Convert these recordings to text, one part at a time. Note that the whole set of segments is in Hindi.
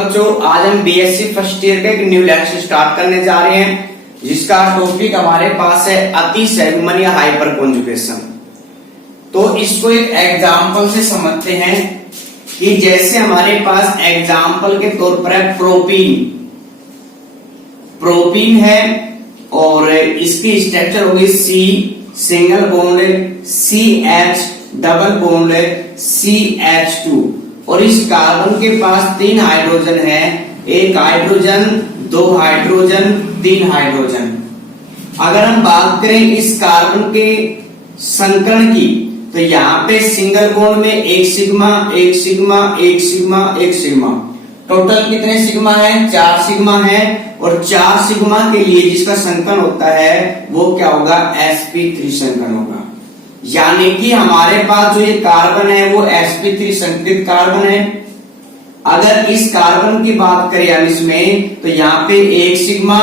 बच्चों, आज हम बीएससी फर्स्ट ईयर का एक न्यू लेक्चर स्टार्ट करने जा रहे हैं, जिसका टॉपिक हमारे पास है अतिसंयुग्मन या हाइपर कॉन्जुगेशन। तो इसको एक एग्जांपल से समझते हैं कि जैसे हमारे पास एग्जांपल के तौर पर है प्रोपीन है और इसकी स्ट्रक्चर होगी C single bond CH double bond CH2 और इस कार्बन के पास 3 हाइड्रोजन है, 1 हाइड्रोजन 2 हाइड्रोजन 3 हाइड्रोजन। अगर हम बात करें इस कार्बन के संकरण की, तो यहाँ पे सिंगल बॉन्ड में 1 sigma 1 sigma 1 sigma 1 sigma, total कितने सिग्मा है? 4 सिग्मा है। और 4 सिग्मा के लिए जिसका संकरण होता है वो क्या होगा? sp3 संकरण होगा। यानी कि हमारे पास जो ये कार्बन है वो sp3 संकरित कार्बन है। अगर इस कार्बन की बात करें हम इसमें, तो यहाँ पे 1 सिग्मा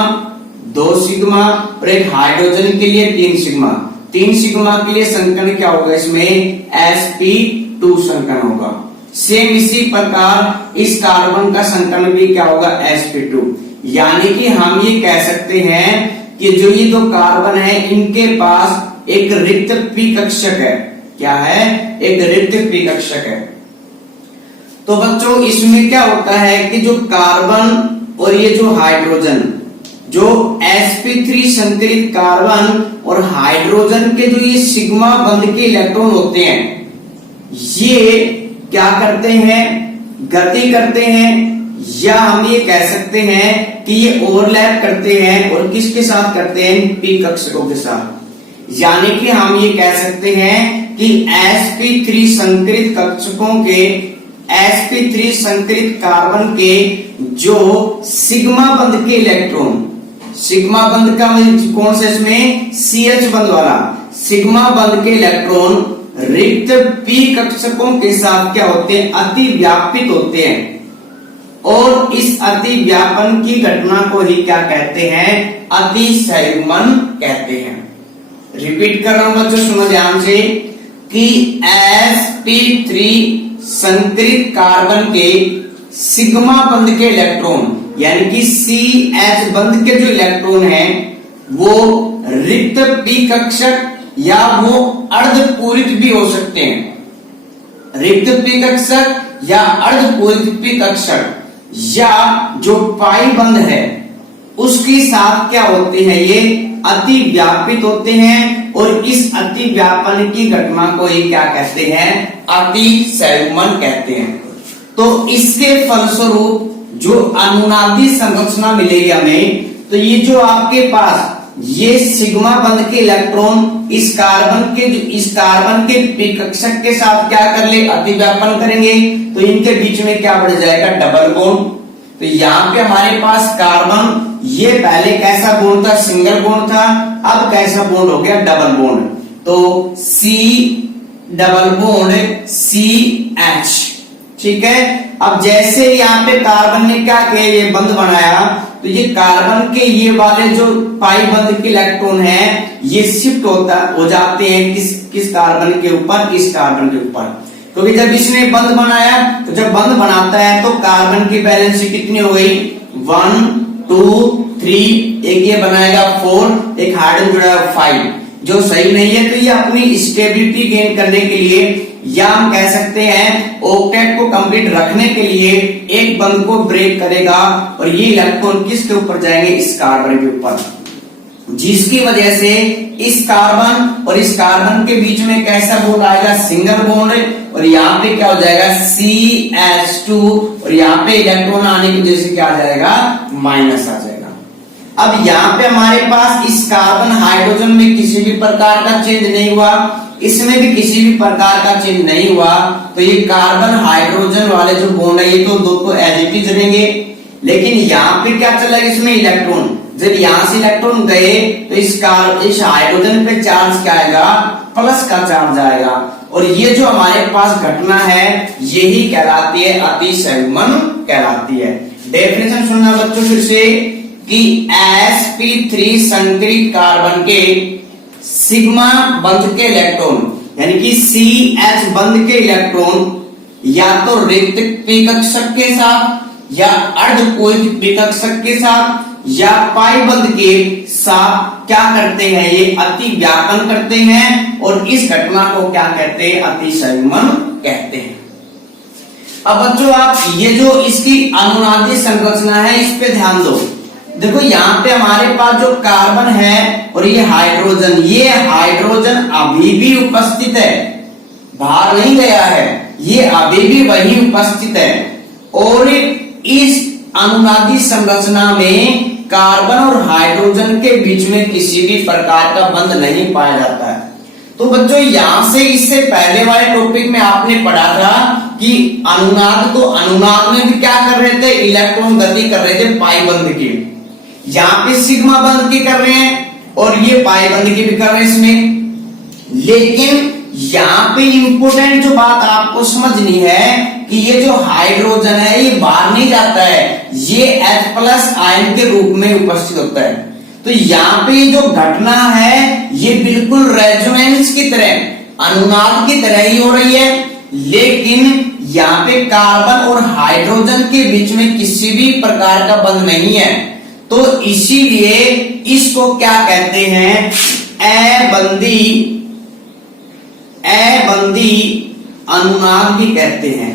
2 सिग्मा और एक हाइड्रोजन के लिए 3 सिग्मा। 3 सिग्मा के लिए संकरण क्या होगा? इसमें sp2 संकरण होगा। सेम इसी प्रकार इस कार्बन का संकरण भी क्या होगा? sp2। यानी कि हम ये कह सकते हैं कि जो ये दो कार्बन है इनके पास एक रिक्त पी कक्षक है। क्या है? एक रिक्त पी कक्षक है। तो बच्चों इसमें क्या होता है कि जो कार्बन और ये जो हाइड्रोजन, जो sp3 संकरित कार्बन और हाइड्रोजन के जो ये सिग्मा बंध के इलेक्ट्रॉन होते हैं, ये क्या करते हैं? गति करते हैं, या हम ये कह सकते हैं कि ये ओवरलैप करते हैं। और किसके साथ करते हैं? पी कक्षकों के साथ। यानी कि हम ये कह सकते हैं कि sp3 संकरित कक्षकों के, sp3 संकरित कार्बन के जो सिग्मा बंध के इलेक्ट्रॉन, सिग्मा बंध का कौन सा? इसमें CH बंध वाला सिग्मा बंध के इलेक्ट्रॉन रिक्त पी कक्षकों के साथ क्या होते हैं? अति व्यापित होते हैं। और इस अति व्यापन की घटना को ही क्या कहते हैं? अतिसंयुग्मन कहते हैं। रिपीट कर रहा हूं बच्चों, सुनो ध्यान से कि sp3 संकरित कार्बन के सिग्मा बंध के इलेक्ट्रॉन, यानी कि CH बंध के जो इलेक्ट्रॉन हैं वो रिक्त पी कक्षक या वो अर्धपूरित भी हो सकते हैं। रिक्त पी कक्षक या अर्धपूरित पी कक्षक या जो पाई बंध है उसके साथ क्या होते हैं? ये अति व्यापित होते हैं। और इस अति व्यापन की घटना को ही क्या कहते हैं? अतिसंयुग्मन कहते हैं। तो इसके फलस्वरूप जो अनुनादी संरचना मिलेगी हमें, तो ये जो आपके पास ये सिग्मा बंध के इलेक्ट्रॉन इस कार्बन के पी कक्षक के साथ क्या कर ले? अति व्यापन करेंगे, तो इनके बीच में क्या बढ़ जाएगा? Double bond. तो यहाँ पे हमारे पास कार्बन, ये पहले कैसा बॉन्ड था? सिंगल बॉन्ड था। अब कैसा बॉन्ड हो गया? Double bond. तो C डबल बॉन्ड CH, ठीक है। अब जैसे यहाँ पे कार्बन ने क्या किया? ये बंध बनाया, तो ये कार्बन के ये वाले जो पाई बंध के इलेक्ट्रॉन है ये शिफ्ट हो जाते हैं किस कार्बन के ऊपर? इस कार्बन के ऊपर। क्योंकि जब इसने बंध बनाया, तो जब बंध बनाता है तो कार्बन की वैलेंसी कितनी हो गई? 1 2 3, एक ये बनाएगा 4, एक हाइड्रोजन जुड़ा 5, जो सही नहीं है। तो ये अपनी स्टेबिलिटी गेन करने के लिए, या हम कह सकते हैं ऑक्टेट को कंप्लीट रखने के लिए, एक बंध को ब्रेक करेगा और ये इलेक्ट्रॉन किसके ऊपर जाएंगे? इस कार्बन के ऊपर, जिसकी वजह से इस कार्बन और इस कार्बन के बीच में कैसा बॉन्ड आएगा? Single bond. और यहाँ पे क्या हो जाएगा? CH2 और यहाँ पे इलेक्ट्रॉन आने की वजह से क्या आ जाएगा? माइनस आ जाएगा। अब यहाँ पे हमारे पास इस कार्बन हाइड्रोजन में किसी भी प्रकार का चेंज नहीं हुआ, इसमें भी किसी भी प्रकार का चेंज नहीं हुआ। तो ये कार्बन हाइड्रोजन वाले जो बॉन्ड है ये तो दो तो एज इट इज रहेंगे। लेकिन यहाँ पे क्या चला? इसमें इलेक्ट्रॉन, जब यहां से इलेक्ट्रॉन गए तो इस हाइड्रोजन पे चार्ज क्या आएगा? प्लस का चार्ज आएगा। और ये जो हमारे पास घटना है यही कहलाती है अतिसंयुग्मन कहलाती है। डेफिनेशन सुनना बच्चों फिर से कि sp3 संकरित कार्बन के सिग्मा बंध के इलेक्ट्रॉन, यानी कि CH बंध के इलेक्ट्रॉन या तो रिक्त पी कक्षक के साथ या अर्धकोइक विकर्षक के साथ या पाई बंध के साथ क्या करते हैं, ये अति व्यापन करते हैं और इस घटना को क्या कहते हैं, अतिसंयुग्मन कहते हैं। अब बच्चों आप ये जो इसकी अनुनादी संरचना है इस पे ध्यान दो। देखो यहाँ पे हमारे पास जो कार्बन है और ये हाइड्रोजन अभी भी उपस्थित है, बाहर नहीं गया है, ये अभी भी वही उपस्थित है और इस अनुनादी संरचना में कार्बन और हाइड्रोजन के बीच में किसी भी प्रकार का बंध नहीं पाया जाता है। तो बच्चों यहां से इससे पहले वाले टॉपिक में आपने पढ़ा था कि अनुनाद, तो अनुनाद में भी क्या कर रहे थे, इलेक्ट्रॉन गति कर रहे थे पाई बंध की। यहाँ पे सिग्मा बंध की कर रहे हैं और ये पाई बंध की भी कर रहे हैं इसमें। लेकिन यहाँ पे इंपोर्टेंट जो बात आपको समझनी है कि ये जो हाइड्रोजन है ये बाहर नहीं जाता है, ये H+ आयन के रूप में उपस्थित होता है। तो यहाँ पे जो घटना है ये बिल्कुल रेजोनेंस की तरह, अनुनाद की तरह ही हो रही है, लेकिन यहाँ पे कार्बन और हाइड्रोजन के बीच में किसी भी प्रकार का बंध नहीं है। तो इसीलिए इसको क्या कहते हैं, अबंधी अनुनाद भी कहते हैं,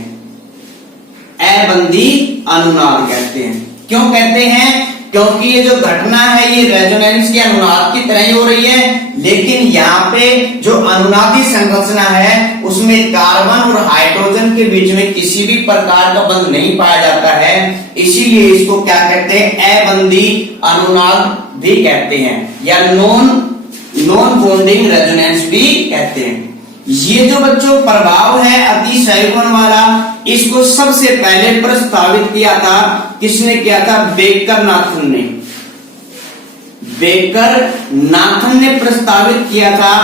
अबंधी अनुनाद कहते हैं। क्यों कहते हैं, क्योंकि ये जो घटना है ये रेजोनेंस के अनुनाद की तरह ही हो रही है, लेकिन यहाँ पे जो अनुनादी संरचना है उसमें कार्बन और हाइड्रोजन के बीच में किसी भी प्रकार का बंध नहीं पाया जाता है, इसीलिए इसको क्या कहते हैं, अबंधी अनुनाद भी कहते हैं या नॉन बॉन्डिंग रेजोनेंस भी कहते हैं। ये जो बच्चों प्रभाव है अतिसंयुग्मन वाला, इसको सबसे पहले प्रस्तावित किया था, किसने किया था, बेकर-नाथन ने प्रस्तावित किया था।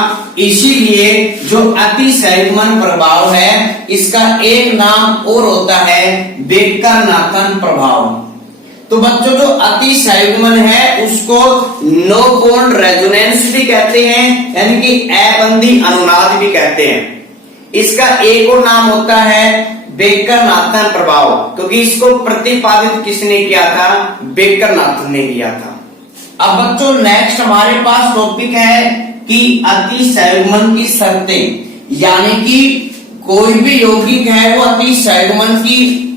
इसीलिए जो अतिसंयुग्मन प्रभाव है इसका एक नाम और होता है बेकर-नाथन प्रभाव। तो बच्चों जो अतिसंयुग्मन है उसको नो बॉन्ड रेजोनेंस भी कहते हैं, यानी कि अबंधी अनुनाद भी कहते हैं। इसका एक और नाम होता है बेकर-नाथन प्रभाव, क्योंकि इसको प्रतिपादित किसने किया था, बेकर-नाथन ने किया था। अब बच्चों नेक्स्ट हमारे पास टॉपिक है कि अतिसंयुग्मन की शर्तें, यानी कि कोई भी यौगिक है वो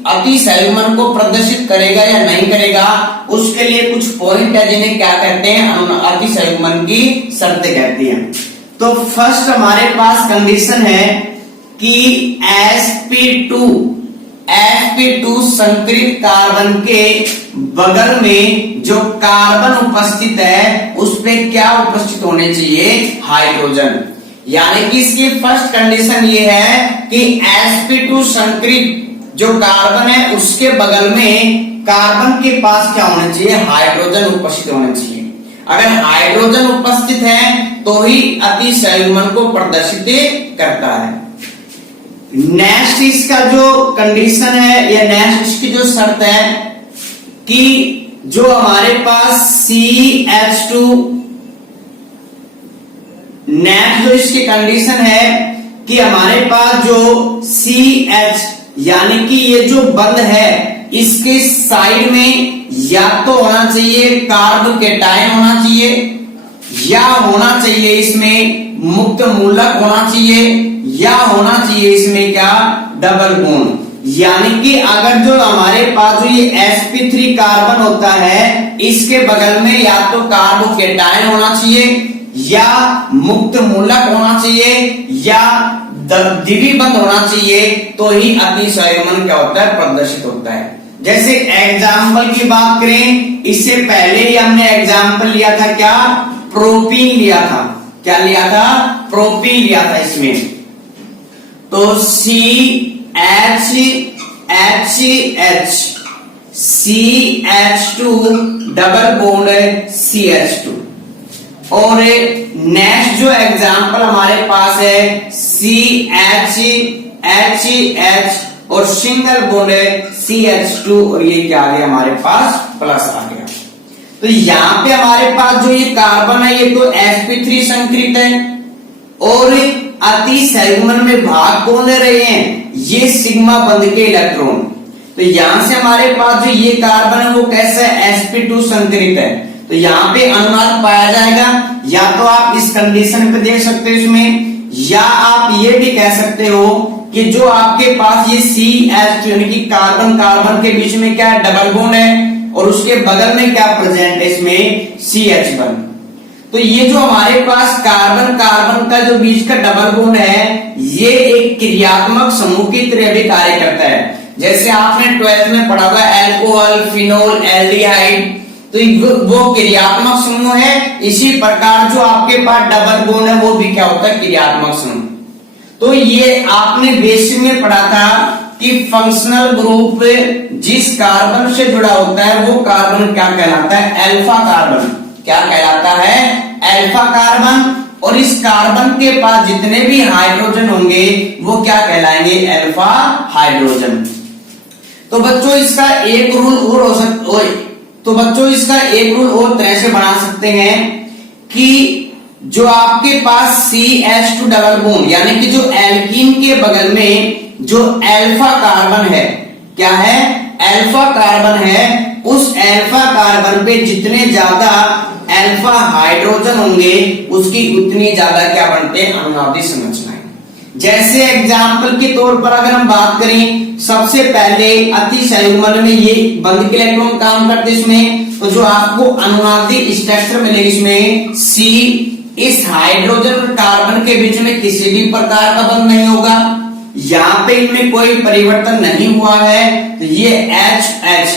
अतिसंयुग्मन को प्रदर्शित करेगा या नहीं करेगा, उसके लिए कुछ पॉइंट है जिन्हें क्या कहते हैं, अतिसंयुग्मन की शर्तें कहती हैं। तो फर्स्ट हमारे पास कंडीशन है कि sp2 संकरित कार्बन के बगल में जो कार्बन उपस्थित है उस पे क्या उपस्थित होने चाहिए, हाइड्रोजन। यानी कि इसकी फर्स्ट कंडीशन ये है कि sp2 संकरित जो कार्बन है उसके बगल में कार्बन के पास क्या होना चाहिए, हाइड्रोजन उपस्थित होना चाहिए। अगर हाइड्रोजन उपस्थित है तो ही अतिसंयुग्मन को प्रदर्शित करता है। नेक्स्ट इसका जो कंडीशन है या नेक्स्ट इसकी जो शर्त है कि जो हमारे पास CH2, नेक्स्ट जो इसकी कंडीशन है कि हमारे पास जो CH यानी कि ये जो बंध है इसके साइड में या तो होना चाहिए कार्बोकेटायन होना चाहिए या होना चाहिए इसमें मुक्त मूलक होना चाहिए या होना चाहिए इसमें क्या, डबल बॉन्ड। यानी कि अगर जो हमारे पास जो ये sp3 कार्बन होता है इसके बगल में या तो कार्बोकेटायन होना चाहिए या मुक्त मूलक होना चाहिए या द्विबंध होना चाहिए, तो ही अतिसंयुग्मन क्या होता है, प्रदर्शित होता है। जैसे एग्जाम्पल की बात करें, इससे पहले ही हमने एग्जाम्पल लिया था क्या, प्रोपीन लिया था। क्या लिया था, प्रोपीन लिया था इसमें। तो CH2 डबल बॉन्ड CH2। और नेक्स्ट जो एग्जाम्पल हमारे पास है CH और सिंगल बॉन्ड CH2 और ये क्या आ गया हमारे पास, प्लस आ गया। तो यहाँ पे हमारे पास जो ये कार्बन है ये तो sp3 संकरित है और अतिसंयुग्मन में भाग कौन ले रहे हैं, ये सिग्मा बंध के इलेक्ट्रॉन। तो यहां से हमारे पास जो ये कार्बन है वो कैसा है, sp2 संकरित है। तो यहाँ पे अनुनाद पाया जाएगा। या तो आप इस कंडीशन पे देख सकते हो इसमें, या आप ये भी कह सकते हो कि जो आपके पास ये CH2 यानी कि कार्बन कार्बन के बीच में क्या है, डबल बॉन्ड है, और उसके बगल में क्या प्रेजेंट है इसमें, CH1। तो ये जो हमारे पास कार्बन कार्बन का जो बीच का डबल बॉन्ड है, ये एक क्रियात्मक समूह की तरह भी कार्य करता है। जैसे आपने 12th में पढ़ा था अल्कोहल, फिनोल, एल्डिहाइड, तो वो क्रियात्मक समूह है। इसी प्रकार जो आपके पास डबल बॉन्ड है वो भी क्या होता है, क्रियात्मक समूह। तो ये आपने बेसिक में पढ़ा था कि फंक्शनल ग्रुप जिस कार्बन से जुड़ा होता है वो कार्बन क्या कहलाता है, अल्फा कार्बन। क्या कहलाता है, अल्फा कार्बन। और इस कार्बन के पास जितने भी हाइड्रोजन होंगे वो क्या कहलाएंगे, अल्फा हाइड्रोजन। तो बच्चों इसका एक रूल और हो सकता, तो बच्चों इसका एक रूल और तरह से बना सकते हैं कि जो आपके पास CH2 डबल बॉन्ड यानी कि जो एल्कीन के बगल में जो अल्फा कार्बन है, क्या है, अल्फा कार्बन है, उस अल्फा कार्बन पे जितने ज्यादा अल्फा हाइड्रोजन होंगे उसकी उतनी ज्यादा क्या बनते हैं, अनुनादी संरचनाएं। जैसे एग्जाम्पल के तौर पर अगर हम बात करें, सबसे पहले अति संयुग्मन में ये बंध के इलेक्ट्रॉन काम करते इसमें, तो जो आपको अनुनादी स्ट्रक्चर मिलेगी इसमें C, इस हाइड्रोजन और कार्बन के बीच में किसी भी प्रकार का बंध नहीं होगा, यहाँ पे इनमें कोई परिवर्तन नहीं हुआ है, तो ये HH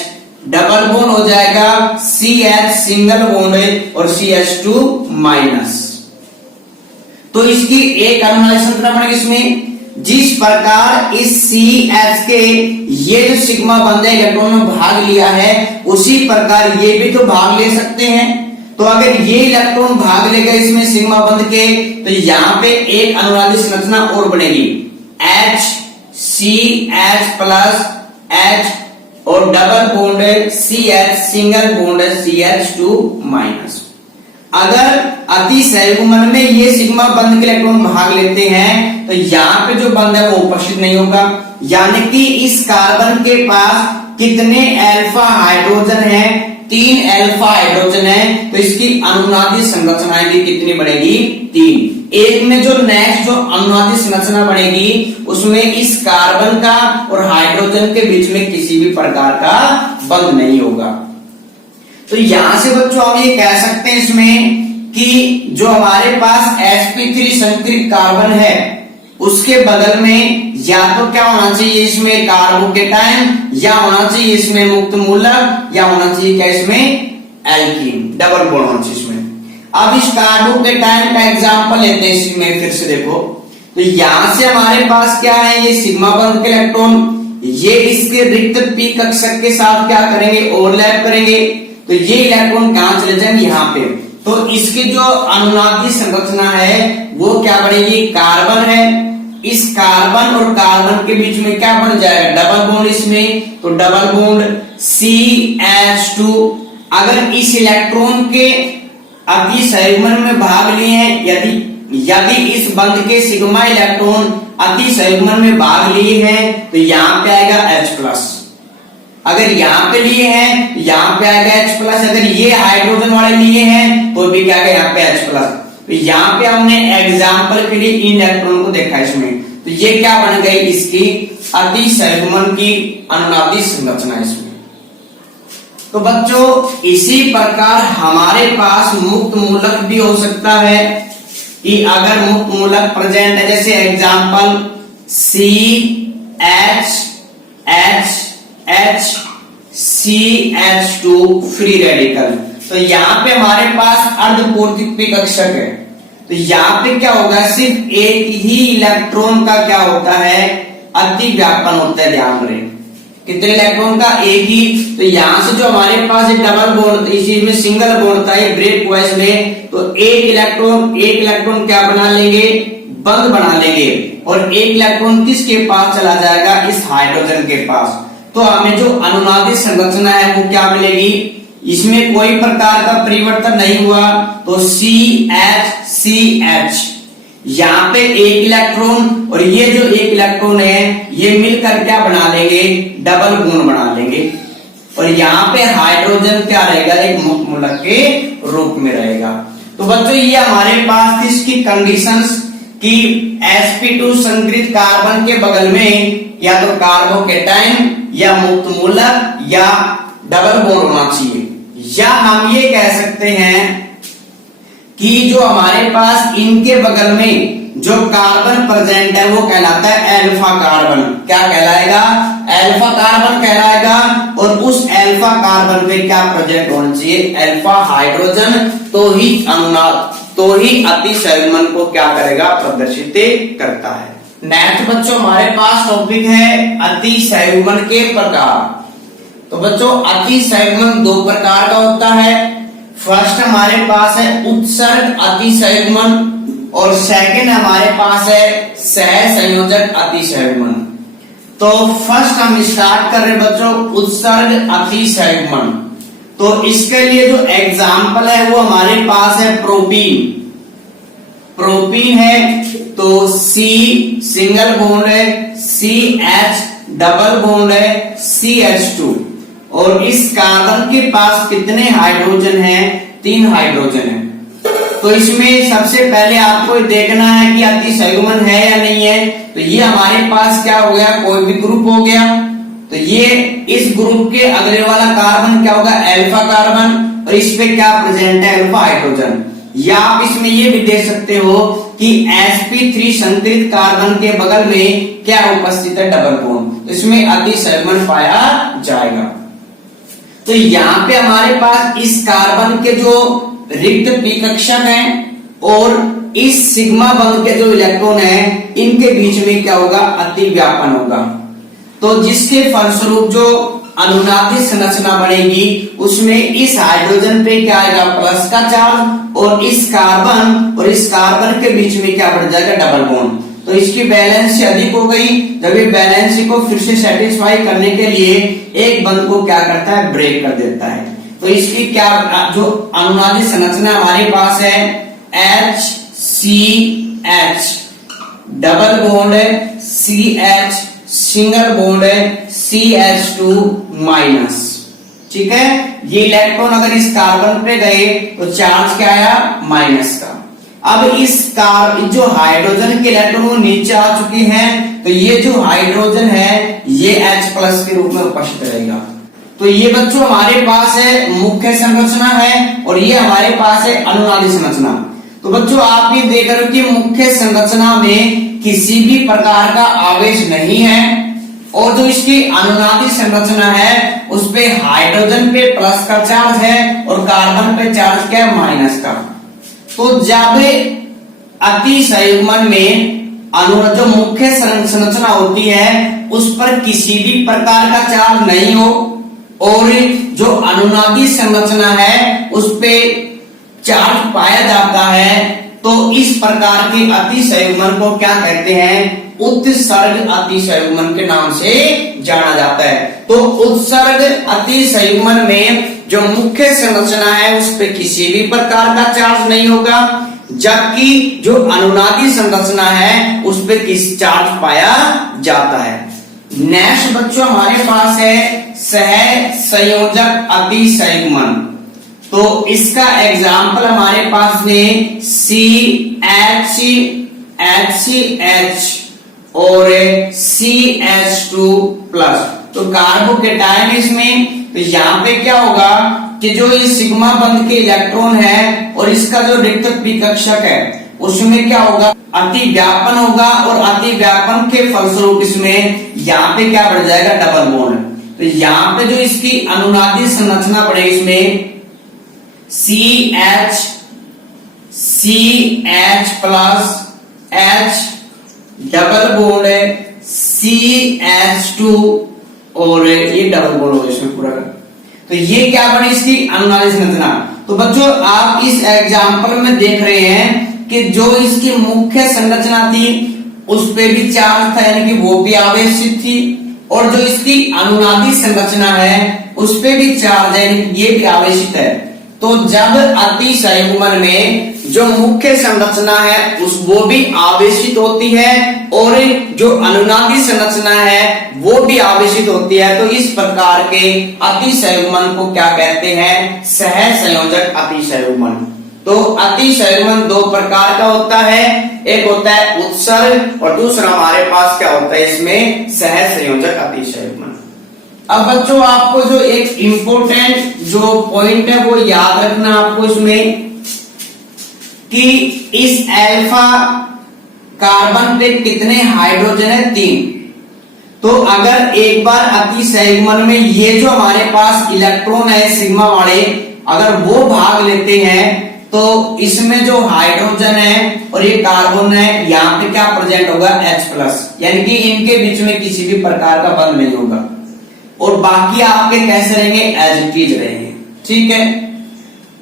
डबल बॉन्ड हो जाएगा, CH सिंगल बॉन्ड है और CH2 माइनस। तो इसकी एक अनुनादी संरचना बनेगी इसमें। जिस प्रकार इस CH के ये जो सिग्मा बंध है इलेक्ट्रॉन में भाग लिया है, उसी प्रकार ये भी तो भाग ले सकते हैं। तो अगर ये इलेक्ट्रॉन भाग लेगा इसमें सिग्मा बंध के, तो यहाँ पे एक अनुनादी संरचना और बनेगी, H CH प्लस H और double bond CH single bond CH2 minus. अगर अति संयुग्मन में ये सिग्मा बंध के इलेक्ट्रॉन भाग लेते हैं तो यहाँ पे जो बंध है वो उपस्थित नहीं होगा, यानी कि इस कार्बन के पास कितने अल्फा हाइड्रोजन है, 3 अल्फा हाइड्रोजन है, तो इसकी अनुनादी संरचनाएं भी कितनी बनेगी, 3। एक में जो नेक्स्ट जो अनुनादी संरचना बनेगी उसमें इस कार्बन का और हाइड्रोजन के बीच में किसी भी प्रकार का बंध नहीं होगा। तो यहां से बच्चों हम ये कह सकते हैं इसमें कि जो हमारे पास sp3 संकरित कार्बन है उसके बगल में या तो क्या होना चाहिए इसमें कार्बोकेटायन, या होना चाहिए इसमें मुक्त मूलक, या होना चाहिए क्या इसमें एल्कीन, डबल बॉन्ड होना चाहिए इसमें। अब इस कार्बोकेटायन का एग्जांपल लेते हैं इसमें, फिर से देखो, तो यहां से हमारे पास क्या है, ये सिग्मा बंध के इलेक्ट्रॉन, ये इसके रिक्त p कक्षक के साथ क्या करेंगे, ओवरलैप करेंगे, तो ये इलेक्ट्रॉन कहां चले जाएंगे, यहाँ पे। तो इसकी जो अनुनादी संरचना है वो क्या बनेगी, कार्बन है, इस कार्बन और कार्बन के बीच में क्या बन जाएगा, डबल बॉन्ड इसमें, तो डबल बॉन्ड CH2। अगर इस इलेक्ट्रॉन के अति संयुग्मन में भाग लिए हैं, यदि इस बंध के सिग्मा इलेक्ट्रॉन अति संयुग्मन में भाग लिए हैं तो यहाँ पे आएगा H+। अगर यहाँ पे लिए हैं यहाँ पे आएगा H+। अगर ये हाइड्रोजन वाले लिए हैं तो भी क्या आएगा यहाँ पे H+। तो यहाँ पे हमने एग्जाम्पल के लिए इन इलेक्ट्रॉन को देखा इसमें, तो ये क्या बन गई, इसकी अति संयुग्मन की अनुनादी संरचना इसमें। तो बच्चों इसी प्रकार हमारे पास मुक्त मूलक भी हो सकता है कि अगर मुक्त मूलक प्रेजेंट है, जैसे एग्जाम्पल CH2 फ्री रेडिकल, तो यहाँ पे हमारे पास अर्धपूर्तिक p कक्षक है, तो यहाँ पे क्या होगा, सिर्फ एक ही इलेक्ट्रॉन का क्या होता है, अति व्यापन होता है। ध्यान रहे कितने इलेक्ट्रॉन का, एक ही। तो यहाँ से जो हमारे पास डबल बॉन्ड, इसी में सिंगल बॉन्ड था, ये ब्रेक हुआ इसमें, तो एक इलेक्ट्रॉन क्या बना लेंगे, बंध बना लेंगे, और एक इलेक्ट्रॉन किसके पास चला जाएगा, इस हाइड्रोजन के पास। तो हमें जो अनुनादी संरचना है वो क्या मिलेगी, इसमें कोई प्रकार का परिवर्तन नहीं हुआ, तो CH यहाँ पे एक इलेक्ट्रॉन और ये जो एक इलेक्ट्रॉन है ये मिलकर क्या बना लेंगे, डबल बॉन्ड बना लेंगे। और यहाँ पे हाइड्रोजन क्या रहेगा, एक मुक्त मूलक के रूप में रहेगा। तो बच्चों ये हमारे पास थी इसकी कंडीशंस कि sp2 संकरित कार्बन के बगल में या तो कार्बोकेटाइन या मुक्त मूलक या डबल बॉन्ड होना चाहिए, या हम ये कह सकते हैं कि जो हमारे पास इनके बगल में जो कार्बन प्रेजेंट है वो कहलाता है अल्फा कार्बन। क्या कहलाएगा, अल्फा कार्बन कहलाएगा। और उस अल्फा कार्बन पे क्या प्रेजेंट होना चाहिए, अल्फा हाइड्रोजन। तो ही अनुनाद, तो ही अतिसंयुग्मन को क्या करेगा, प्रदर्शित करता है। नेक्स्ट बच्चों हमारे पास टॉपिक है अतिसंयुग्मन के प्रकार। तो बच्चों अतिसंयुग्मन दो प्रकार का होता है। फर्स्ट हमारे पास है उत्सर्ग अतिसंयुग्मन और सेकंड हमारे पास है सहसंयोजक अतिसंयुग्मन। तो फर्स्ट हम स्टार्ट कर रहे हैं बच्चों उत्सर्ग अतिसंयुग्मन। तो इसके लिए जो एग्जाम्पल है वो हमारे पास है प्रोपीन। प्रोपीन है तो C सिंगल बॉन्ड है, CH डबल बॉन्ड है, CH2। और इस कार्बन के पास कितने हाइड्रोजन हैं, 3 हाइड्रोजन है। तो इसमें सबसे पहले आपको देखना है कि अतिसंयुग्मन है या नहीं है। तो ये हमारे पास क्या हो गया, कोई भी ग्रुप हो गया। तो ये इस ग्रुप के अगले वाला कार्बन क्या होगा, अल्फा कार्बन, और इस पे क्या प्रेजेंट है, अल्फा हाइड्रोजन। या आप इसमें ये भी देख सकते हो कि sp3 संकरित कार्बन के बगल में क्या उपस्थित है, डबल बॉन्ड। तो इसमें अतिसंयुग्मन पाया जाएगा। तो यहाँ पे हमारे पास इस कार्बन के जो रिक्त पी कक्षक हैं और इस सिग्मा बंध के जो इलेक्ट्रॉन हैं इनके बीच में क्या होगा, अति व्यापन होगा। तो जिसके फलस्वरूप जो अनुनादित संरचना बनेगी उसमें इस हाइड्रोजन पे क्या आएगा, प्लस का चार्ज, और इस कार्बन के बीच में क्या बढ़ जाएगा, डबल बॉन्ड। तो इसकी वैलेंसी अधिक हो गई। जब ये वैलेंसी को फिर से सेटिस्फाई करने के लिए एक बंध को क्या करता है, ब्रेक कर देता है। तो इसकी क्या जो अनुनादित संरचना हमारे पास है HCH डबल बॉन्ड है, CH सिंगल बॉन्ड है, CH2 माइनस। ठीक है, ये इलेक्ट्रॉन अगर इस कार्बन पे गए तो चार्ज क्या आया, माइनस का। अब इस जो हाइड्रोजन के इलेक्ट्रॉन वो नीचे आ चुके हैं, तो ये जो हाइड्रोजन है ये H+ के रूप में उपस्थित रहेगा। तो ये बच्चों हमारे पास है मुख्य संरचना है और ये हमारे पास है अनुनादी संरचना। तो बच्चों आप ये देख रहे हो कि मुख्य संरचना में किसी भी प्रकार का आवेश नहीं है, और जो इसकी अनुनादी संरचना है उस पे हाइड्रोजन पे प्लस का चार्ज है और कार्बन पे चार्ज क्या है, माइनस का। तो जब अतिसंयुग्मन में जो मुख्य संरचना होती है उस पर किसी भी प्रकार का चार्ज नहीं हो और जो अनुनादी संरचना है उस पे चार्ज पाया जाता है, तो इस प्रकार के अतिसंयुग्मन को क्या कहते हैं, उत्सर्ग अतिसंयुग्मन के नाम से जाना जाता है। तो उत्सर्ग अतिसंयुग्मन में जो मुख्य संरचना है उस पे किसी भी प्रकार का चार्ज नहीं होगा, जबकि जो अनुनादी संरचना है उस पे किस चार्ज पाया जाता है। नेक्स्ट बच्चों हमारे पास है सहसंयोजक अतिसंयुग्मन। तो इसका एग्जाम्पल हमारे पास में CH और CH2+। तो कार्बोकेटाइन इसमें, तो यहाँ पे क्या होगा कि जो ये सिग्मा बंध के इलेक्ट्रॉन है और इसका जो रिक्त पी कक्षक है उसमें क्या होगा, अति व्यापन होगा, और अति व्यापन के फलस्वरूप इसमें यहाँ पे क्या बढ़ जाएगा, डबल बॉन्ड। तो यहाँ पे जो इसकी अनुनादी संरचना बढ़ेगी इसमें CH H डबल बॉन्ड है, CH2 और ये डबल बॉन्ड होगा इसमें पूरा। तो ये क्या बनी इसकी अनुनादी संरचना। तो बच्चों आप इस एग्जाम्पल में देख रहे हैं कि जो इसकी मुख्य संरचना थी उस पे भी चार्ज था, यानी कि वो भी आवेशित थी, और जो इसकी अनुनादी संरचना है उस पे भी चार्ज है, यानी ये भी आवेशित है। तो जब अतिसंयुग्मन में जो मुख्य संरचना है वो भी आवेशित होती है और जो अनुनादी संरचना है वो भी आवेशित होती है, तो इस प्रकार के अतिसंयुग्मन को क्या कहते हैं? सहसंयोजक अतिसंयुग्मन। तो अतिसंयुग्मन दो प्रकार का होता है, एक होता है उत्सर्ग और दूसरा हमारे पास क्या होता है इसमें? सहसंयोजक अतिसंयुग्मन। अब बच्चों आपको जो एक इंपॉर्टेंट जो पॉइंट है वो याद रखना आपको इसमें, कि इस अल्फा कार्बन पे कितने हाइड्रोजन है? 3। तो अगर एक बार अतिसंयुग्मन में ये जो हमारे पास इलेक्ट्रॉन है सिग्मा वाले, अगर वो भाग लेते हैं तो इसमें जो हाइड्रोजन है और ये कार्बन है, यहाँ पे क्या प्रेजेंट होगा? H+, यानी कि इनके बीच में किसी भी प्रकार का बंध नहीं होगा और बाकी आपके कैसे रहेंगे? एज इट इज रहेंगे। ठीक है।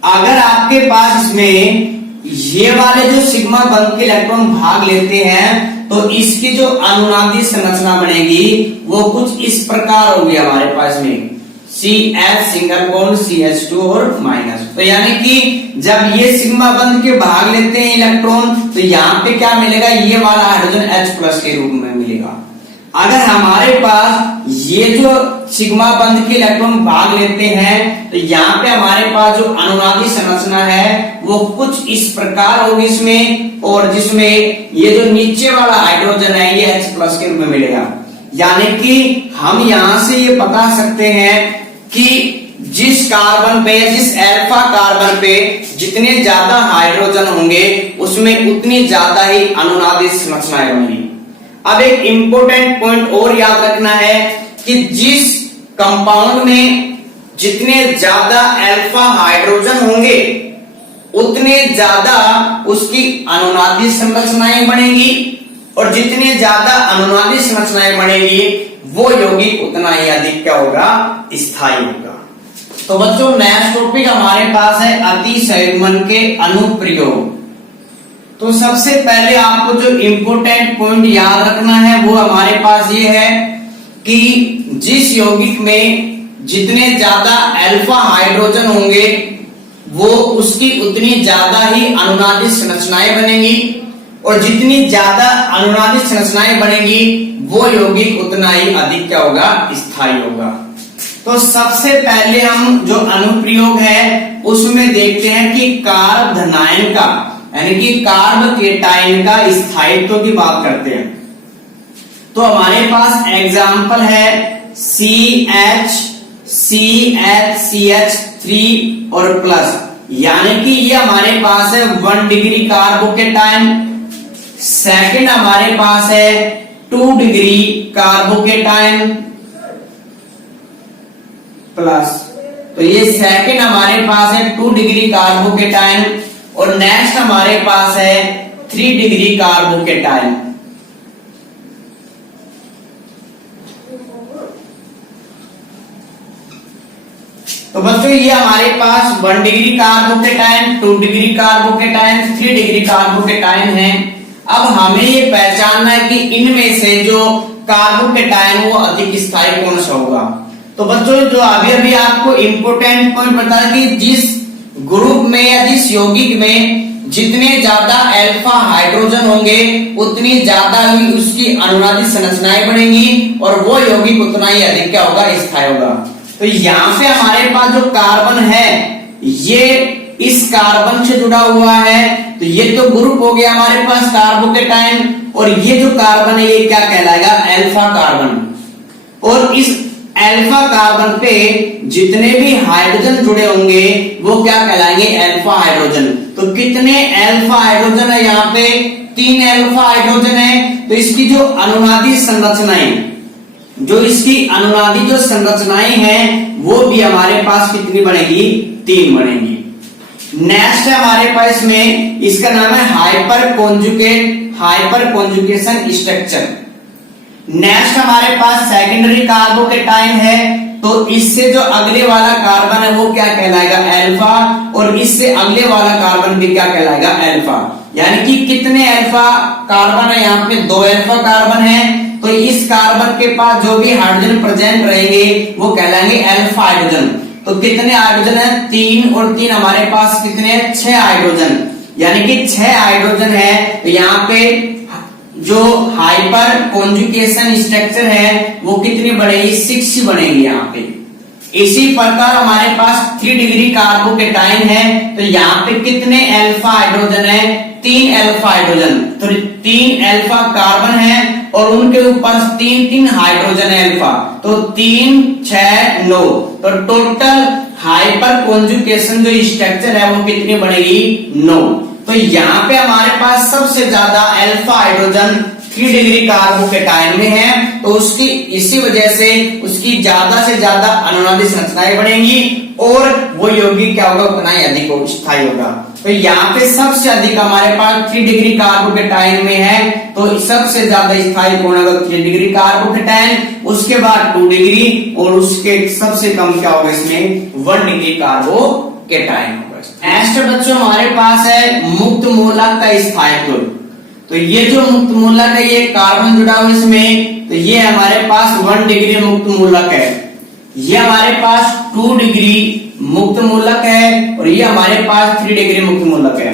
अगर आपके पास इसमें ये वाले जो सिग्मा बंध के इलेक्ट्रॉन भाग लेते हैं तो इसकी जो अनुनादी संरचना बनेगी वो कुछ इस प्रकार होगी हमारे पास में, CH सिंगल बॉन्ड CH2 और माइनस। तो यानी कि जब ये सिग्मा बंध के भाग लेते हैं इलेक्ट्रॉन तो यहाँ पे क्या मिलेगा? ये वाला हाइड्रोजन H+ के रूप में मिलेगा। अगर हमारे पास ये जो सिग्मा बंध के इलेक्ट्रॉन भाग लेते हैं तो यहाँ पे हमारे पास जो अनुनादी संरचना है वो कुछ इस प्रकार होगी इसमें, और जिसमें ये जो नीचे वाला हाइड्रोजन है ये H+ के रूप में मिलेगा। यानी कि हम यहां से ये बता सकते हैं कि जिस कार्बन पे, जिस अल्फा कार्बन पे जितने ज्यादा हाइड्रोजन होंगे उसमें उतनी ज्यादा ही अनुनादी संरचनाएं होंगी। अब एक इंपॉर्टेंट पॉइंट और याद रखना है कि जिस कंपाउंड में जितने ज्यादा अल्फा हाइड्रोजन होंगे उतने ज्यादा उसकी अनुनादी संरचनाएं बनेगी, और जितने ज्यादा अनुनादी संरचनाएं बनेगी वो यौगिक उतना ही अधिक क्या होगा? स्थायी होगा। तो बच्चों नेक्स्ट टॉपिक हमारे पास है अतिसंयुग्मन के अनुप्रयोग। तो सबसे पहले आपको जो इंपॉर्टेंट पॉइंट याद रखना है वो हमारे पास ये है कि जिस यौगिक में जितने ज्यादा अल्फा हाइड्रोजन होंगे वो उसकी उतनी ज्यादा ही अनुनादी संरचनाएं बनेंगी, और जितनी ज्यादा अनुनादी संरचनाएं बनेगी वो यौगिक उतना ही अधिक क्या होगा? स्थायी होगा। तो सबसे पहले हम जो अनुप्रयोग है उसमें देखते हैं कि कार्ब धनायन का, यानी कि कार्ब केटायन का स्थायित्व की बात करते हैं। तो हमारे पास एग्जाम्पल है CH, CH, CH3 और प्लस, यानी कि ये हमारे पास है 1 डिग्री कार्बोकेटायन। सेकंड हमारे पास है 2 डिग्री कार्बोकेटायन प्लस, तो ये सेकंड हमारे पास है 2 डिग्री कार्बोकेटायन, और नेक्स्ट हमारे पास है 3 डिग्री कार्बोकेटायन। तो बच्चों ये हमारे पास 1 degree carbocation, 2 degree carbocation, 3 degree carbocation है। अब हमें ये पहचानना है कि इनमें से जो कार्बोकेटायन वो अधिक स्थायी कौन सा होगा। तो बच्चों जो अभी आपको इंपोर्टेंट पॉइंट बताया कि जिस ग्रुप में या जिस यौगिक में जितने ज्यादा अल्फा हाइड्रोजन होंगे उतनी ज्यादा ही उसकी अनुनादी संरचनाएं बनेंगी, और वो यौगिक उतना ही अधिक क्या होगा? स्थायी होगा। तो यहाँ पे हमारे पास जो कार्बन है ये इस कार्बन से जुड़ा हुआ है, तो ये तो ग्रुप हो गया हमारे पास कार्बोकेटायन, और ये जो कार्बन है ये क्या कहलाएगा? Alpha carbon. और इस अल्फा कार्बन पे जितने भी हाइड्रोजन जुड़े होंगे वो क्या कहलाएंगे? Alpha hydrogen. तो कितने अल्फा हाइड्रोजन है? यहाँ पे 3 अल्फा हाइड्रोजन है। तो इसकी जो अनुनादी संरचनाएं, जो इसकी अनुनादी जो संरचनाएं हैं वो भी हमारे पास कितनी बनेगी? 3 बनेगी। नेक्स्ट है हमारे पास इसमें, इसका नाम है हाइपर कॉन्जुगेशन स्ट्रक्चर। नेक्स्ट हमारे पास सेकेंडरी कार्बोकेटायन है, तो इससे जो अगले वाला कार्बन है वो क्या कहलाएगा? अल्फा, और इससे अगले वाला कार्बन भी क्या कहलाएगा? अल्फा। यानी कि कितने अल्फा कार्बन है? यहाँ पे 2 अल्फा कार्बन है, तो इस कार्बन के पास जो भी हाइड्रोजन प्रेजेंट रहेंगे वो कहलाएंगे अल्फा हाइड्रोजन। तो कितने हाइड्रोजन है? 3 और 3 हमारे पास कितने हैं? 6 हाइड्रोजन, यानी कि 6 हाइड्रोजन है। तो यहाँ पे जो हाइपर कॉन्जुगेशन स्ट्रक्चर है वो कितनी बढ़ेगी? 6 बढ़ेगी यहाँ पे। इसी प्रकार हमारे पास 3 डिग्री कार्बोकेटाइन है, तो यहाँ पे कितने अल्फा हाइड्रोजन है? 3 अल्फा हाइड्रोजन, तो 3 अल्फा कार्बन है और उनके ऊपर 3 हाइड्रोजन है अल्फा, तो 3 6 9, तो टोटल हाइपर कॉन्जुगेशन जो स्ट्रक्चर है वो कितनी बढ़ेगी? 9। तो यहाँ पे हमारे पास सबसे ज्यादा अल्फा हाइड्रोजन 3 डिग्री कार्बोकेटाइन में है, तो उसकी इसी वजह से उसकी ज्यादा से ज्यादा अनुनादी संरचनाएं बढ़ेंगी और वो यौगिक क्या होगा? उतना ही अधिक स्थायी होगा। तो यहाँ पे सबसे अधिक हमारे पास 3 डिग्री कार्बोकेटाइन में है, तो सबसे ज्यादा स्थायी कौन होगा? 3 डिग्री कार्बोकेटाइन, उसके बाद 2 डिग्री और उसके सबसे कम क्या होगा इसमें? 1 डिग्री कार्बोकेटाइन होगा। नेक्स्ट बच्चों हमारे पास है मुक्त मूलक का स्थायित्व। तो ये जो मुक्त मूलक है ये कार्बन जुड़ा हुआ इसमें, तो ये हमारे पास 1 डिग्री मुक्त मूलक है, ये हमारे पास 2 डिग्री मुक्त मूलक है और ये हमारे पास 3 डिग्री मुक्त मूलक है।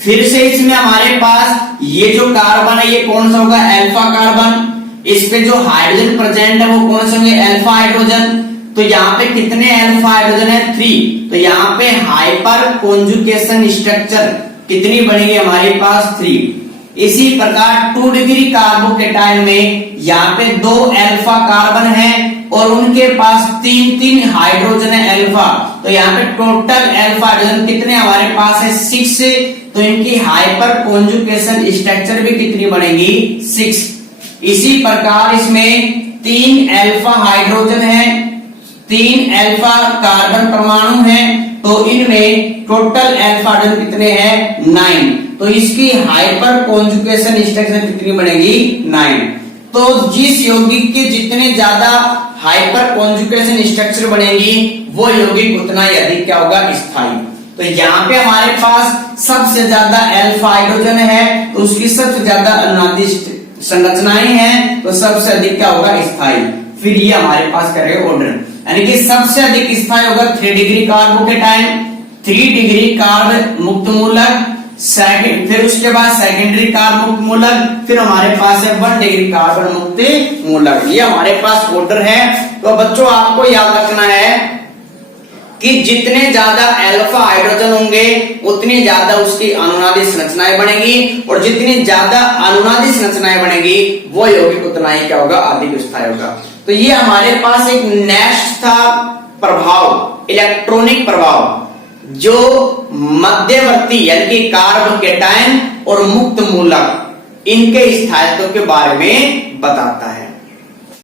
फिर से इसमें हमारे पास ये जो कार्बन है ये कौन सा होगा? Alpha carbon. इस पे जो हाइड्रोजन प्रेजेंट है वो कौन से होंगे? Alpha hydrogen. तो यहाँ पे कितने अल्फा हाइड्रोजन है? 3। तो यहाँ पे हाइपर कॉन्जुगेशन स्ट्रक्चर कितनी बनेगी हमारे पास? 3। इसी प्रकार 2 डिग्री कार्बोकेटाइन में यहाँ पे 2 अल्फा कार्बन है और उनके पास 3 हाइड्रोजन है अल्फा, तो यहाँ पे टोटल अल्फा हाइड्रोजन कितने हमारे पास है? 6। तो इनकी हाइपर कॉन्जुगेशन स्ट्रक्चर भी कितनी बनेगी? 6। इसी प्रकार इसमें 3 अल्फा हाइड्रोजन है, 3 अल्फा कार्बन परमाणु है, तो इनमें टोटल अल्फा हाइड्रोजन कितने हैं? 9। तो इसकी हाइपर कॉन्जुगेशन स्ट्रक्चर कितनी बनेगी? 9। तो जिस यौगिक के जितने ज्यादा हाइपर कॉन्जुगेशन स्ट्रक्चर बनेगी वो यौगिक उतना ही अधिक क्या होगा? स्थायी। तो यहाँ पे हमारे पास सबसे ज्यादा अल्फा हाइड्रोजन है, तो उसकी सबसे ज्यादा अनुनादी संरचनाएं हैं, तो सबसे अधिक क्या होगा? स्थायी। फिर ये हमारे पास करेगा ऑर्डर, यानी कि सबसे अधिक स्थायी होगा 3 डिग्री कार्बोकेटाइन, 3 डिग्री कार्ब मुक्त मूलक, सेकंड, फिर उसके बाद सेकेंडरी कार्ब मुक्त मूलक, फिर हमारे पास है 1 डिग्री कार्बन मुक्त मूलक। ये हमारे पास ऑर्डर है। तो बच्चों आपको याद रखना है कि जितने ज्यादा अल्फा हाइड्रोजन होंगे उतनी ज्यादा उसकी अनुनादी संरचनाएं बनेगी और जितनी ज्यादा अनुनादी संरचनाएं बनेगी वो यौगिक उतना ही क्या होगा? अधिक स्थायी होगा। तो ये हमारे पास एक नेक्स्ट था प्रभाव, इलेक्ट्रॉनिक प्रभाव, जो मध्यवर्ती यानी कि कार्बोकेटाइन और मुक्त मूलक इनके स्थायित्व के बारे में बताता है।